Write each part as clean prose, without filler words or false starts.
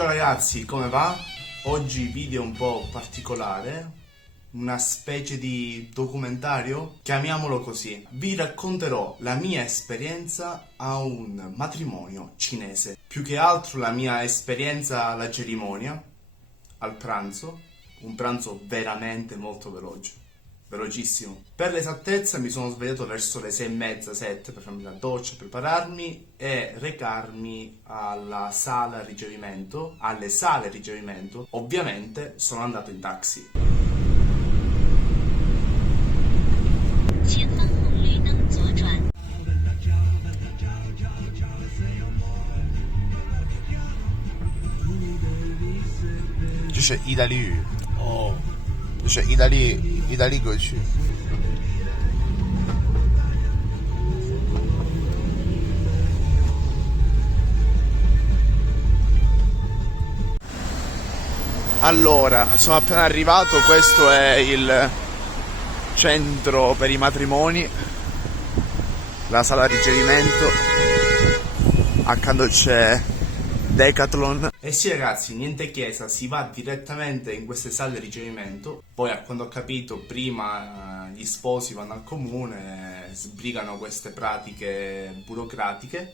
Ciao ragazzi, come va? Oggi video un po' particolare, una specie di documentario, chiamiamolo così. Vi racconterò la mia esperienza a un matrimonio cinese. Più che altro la mia esperienza alla cerimonia, al pranzo, un pranzo veramente molto veloce. Velocissimo. Per l'esattezza mi sono svegliato verso le 6:30, 7 per farmi la doccia, prepararmi e recarmi alla sala ricevimento, alle sale ricevimento. Ovviamente sono andato in taxi. 前方红绿灯左转。这是意大利语哦，这是意大利歌曲。Allora, sono appena arrivato, questo è il centro per i matrimoni, la sala ricevimento, accanto c'è Decathlon. E sì ragazzi, niente chiesa, si va direttamente in queste sale ricevimento. Poi a quanto ho capito prima gli sposi vanno al comune, sbrigano queste pratiche burocratiche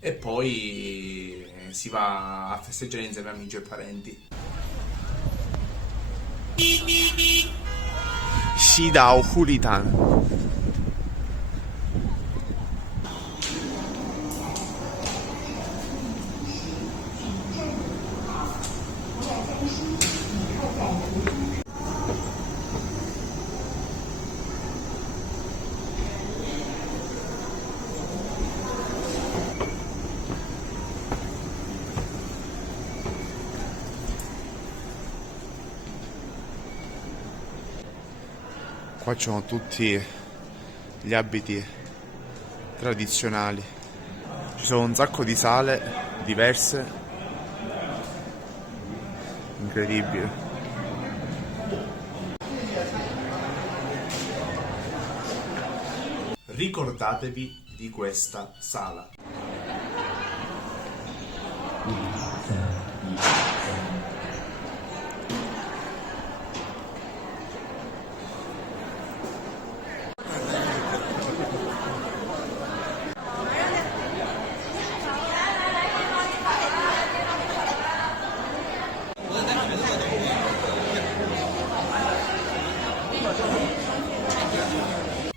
e poi si va a festeggiare insieme a amici e parenti. Xidao Hulitan. Qua ci sono tutti gli abiti tradizionali, ci sono un sacco di sale diverse, incredibile. Ricordatevi di questa sala.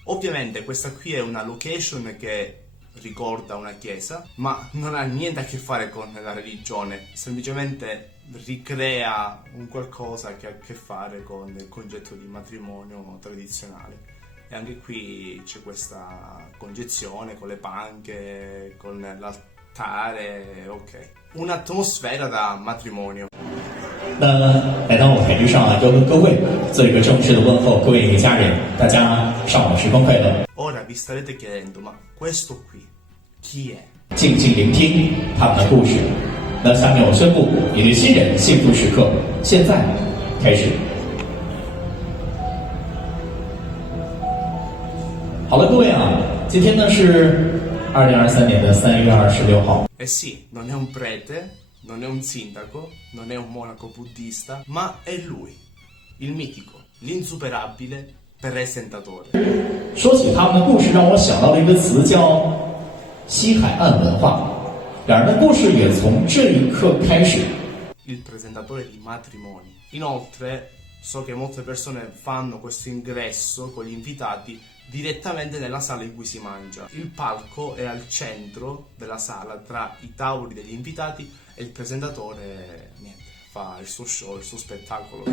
Ovviamente questa qui è una location che ricorda una chiesa, ma non ha niente a che fare con la religione, semplicemente ricrea un qualcosa che ha a che fare con il concetto di matrimonio tradizionale. E anche qui c'è questa concezione con le panche, con l'altare, ok. Un'atmosfera da matrimonio. 那来到我台之上啊，要跟各位做一个正式的问候，各位家人，大家上午时光快乐。 Ora vi starete chiedendo, ma questo qui chi è? 静静聆听他们的故事。那下面我宣布，你对新人幸福时刻现在开始。好了，各位啊，今天呢是2023年的3月26号。 Eh sì, non è un prete, non è un sindaco, non è un monaco buddista, ma è lui, il mitico, l'insuperabile presentatore. 说起他们的故事，让我想到了一个词叫西海岸文化。两人的故事也从这一刻开始。 Il presentatore di matrimoni. Inoltre, so che molte persone fanno questo ingresso con gli invitati direttamente nella sala in cui si mangia. Il palco è al centro della sala, tra i tavoli degli invitati, e il presentatore, niente, fa il suo show, il suo spettacolo.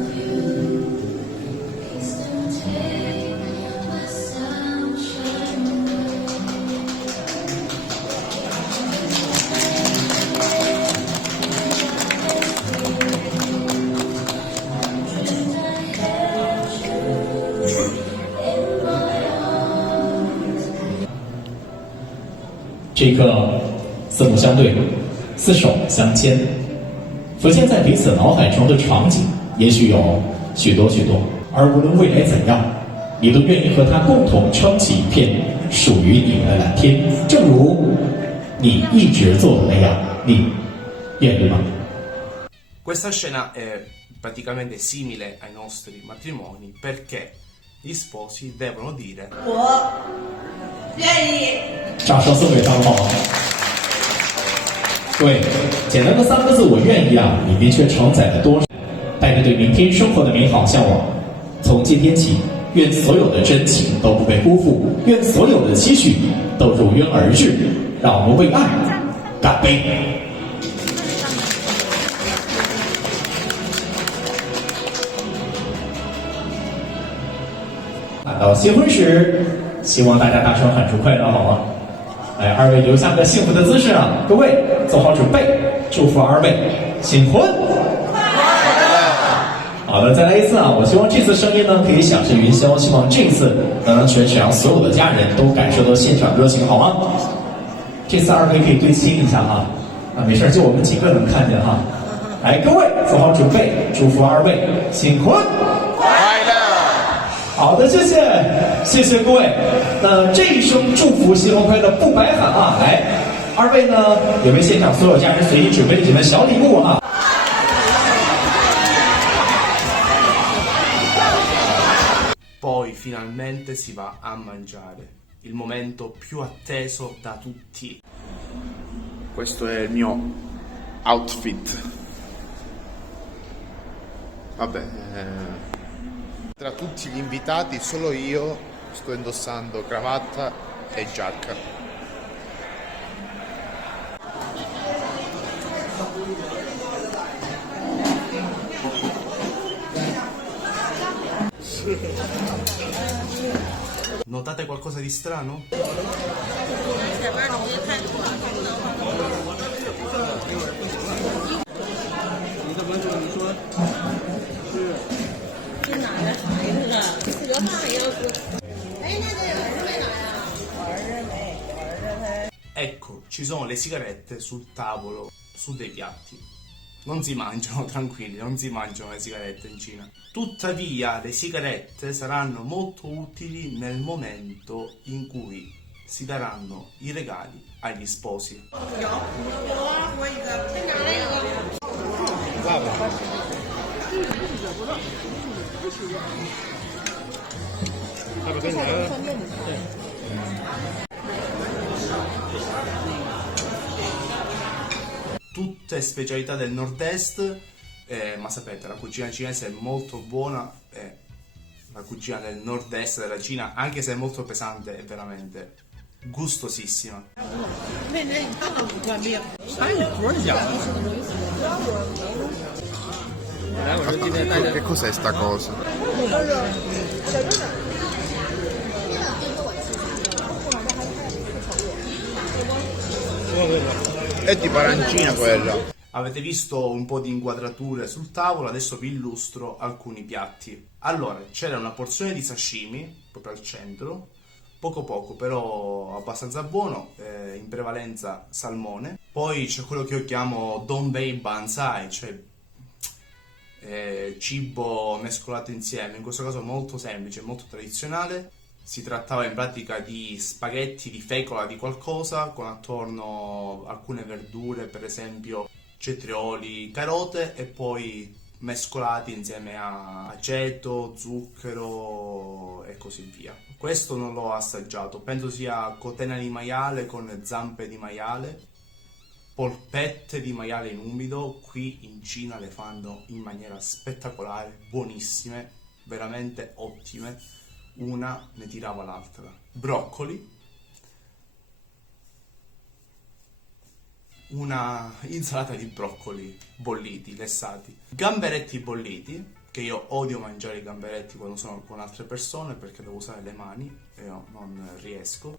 这一刻，四目相对，四手相牵，浮现在彼此脑海中的场景，也许有许多，而无论未来怎样，你都愿意和他共同撑起一片属于你们的蓝天，正如你一直做的那样，你愿意吗？ Questa scena è praticamente simile ai nostri matrimoni perché gli sposi devono dire 我愿意。掌声送给张浩。各位，简单的3个字“我愿意”啊，里面却承载了多少？带着对明天生活的美好向往，从今天起，愿所有的真情都不被辜负，愿所有的期许都如约而至。让我们为爱干杯！喊到新婚时，希望大家大声喊出快乐，好吗？来，二位留下个幸福的姿势啊！各位做好准备，祝福二位新婚快乐！好的，再来一次啊！我希望这次声音呢可以响彻云霄，希望这次能让全沈阳所有的家人都感受到现场热情，好吗？这次二位可以对亲一下哈，啊，没事，就我们几个能看见哈。来，各位做好准备，祝福二位新婚快乐！好的，谢谢各位。那这一声祝福新婚快乐不白喊啊！来，二位呢也为现场所有家人随意准备了几份小礼物啊。Poi finalmente si va a mangiare, il momento più atteso da tutti. Questo è il mio outfit. Vabbè, tra tutti gli invitati solo io sto indossando cravatta e giacca. Notate qualcosa di strano? Ecco, ci sono le sigarette sul tavolo, su dei piatti. Non si mangiano, tranquilli, non si mangiano le sigarette in Cina. Tuttavia, le sigarette saranno molto utili nel momento in cui si daranno i regali agli sposi. Tutte specialità del nord-est, ma sapete, la cucina cinese è molto buona, la cucina del nord-est della Cina, anche se è molto pesante, è veramente gustosissima. Che cos'è sta cosa? È tipo arancina quella. Avete visto un po' di inquadrature sul tavolo, adesso vi illustro alcuni piatti. Allora, c'era una porzione di sashimi, proprio al centro, poco però abbastanza buono, in prevalenza salmone. Poi c'è quello che io chiamo Donbei Banzai, cioè cibo mescolato insieme, in questo caso molto semplice, molto tradizionale. Si trattava in pratica di spaghetti di fecola di qualcosa con attorno alcune verdure, per esempio cetrioli, carote, e poi mescolati insieme a aceto, zucchero e così via. Questo non l'ho assaggiato, penso sia cotena di maiale con zampe di maiale, polpette di maiale in umido. Qui in Cina le fanno in maniera spettacolare, buonissime, veramente ottime. Una ne tirava l'altra. Broccoli, una insalata di broccoli bolliti, lessati, gamberetti bolliti, che io odio mangiare i gamberetti quando sono con altre persone perché devo usare le mani e io non riesco.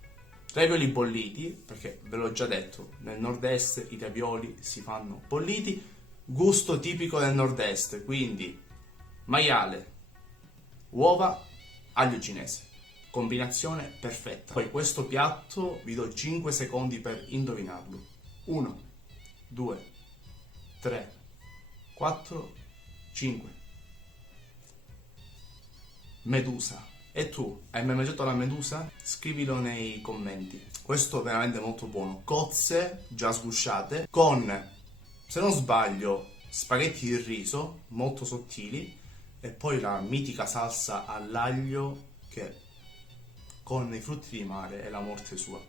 Ravioli bolliti, perché ve l'ho già detto, nel nord-est i ravioli si fanno bolliti, gusto tipico del nord-est, quindi maiale, uova, aglio cinese, combinazione perfetta. Poi questo piatto vi do 5 secondi per indovinarlo. 1, 2, 3, 4, 5. Medusa. E tu, hai mai mangiato la medusa? Scrivilo nei commenti. Questo è veramente molto buono. Cozze già sgusciate con, se non sbaglio, spaghetti di riso molto sottili e poi la mitica salsa all'aglio che con i frutti di mare è la morte sua.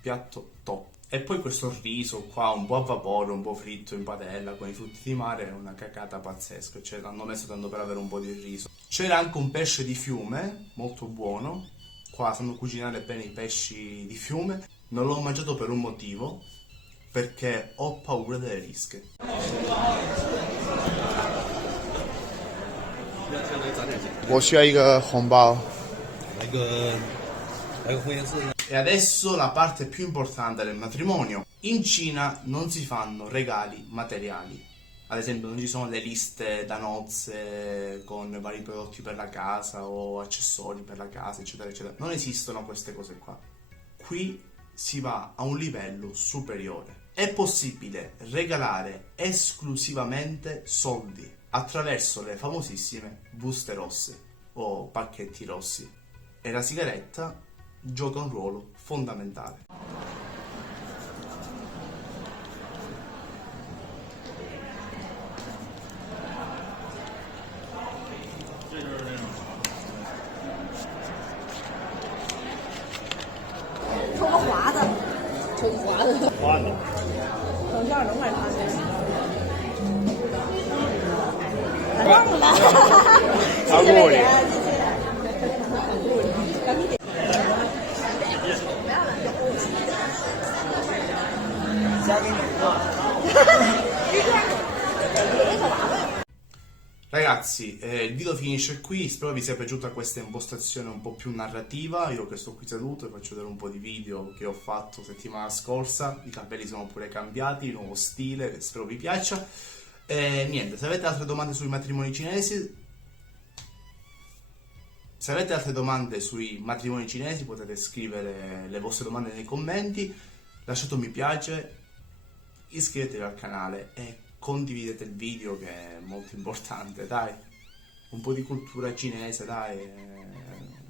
Piatto top. E poi questo riso qua un po' a vapore, un po' fritto in padella con i frutti di mare è una cacata pazzesca, cioè l'hanno messo tanto per avere un po' di riso. C'era anche un pesce di fiume molto buono, qua sanno cucinare bene i pesci di fiume. Non l'ho mangiato per un motivo, perché ho paura delle rische. 我需要一个红包。来个婚宴是 E adesso la parte più importante del matrimonio. In Cina non si fanno regali materiali. Ad esempio non ci sono le liste da nozze con vari prodotti per la casa o accessori per la casa, eccetera, eccetera. Non esistono queste cose qua. Qui si va a un livello superiore. È possibile regalare esclusivamente soldi attraverso le famosissime buste rosse o pacchetti rossi. E la sigaretta gioca un ruolo fondamentale. Auguri. Ragazzi, il video finisce qui, spero vi sia piaciuta questa impostazione un po' più narrativa. Io che sto qui seduto e faccio vedere un po' di video che ho fatto settimana scorsa, i capelli sono pure cambiati, nuovo stile, spero vi piaccia. E niente, se avete altre domande sui matrimoni cinesi, potete scrivere le vostre domande nei commenti, lasciate un mi piace, iscrivetevi al canale e condividete il video che è molto importante, dai, un po' di cultura cinese, dai,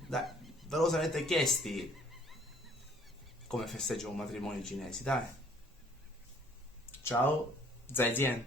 ve lo sarete chiesti come festeggia un matrimonio cinese, dai. Ciao, zaijian.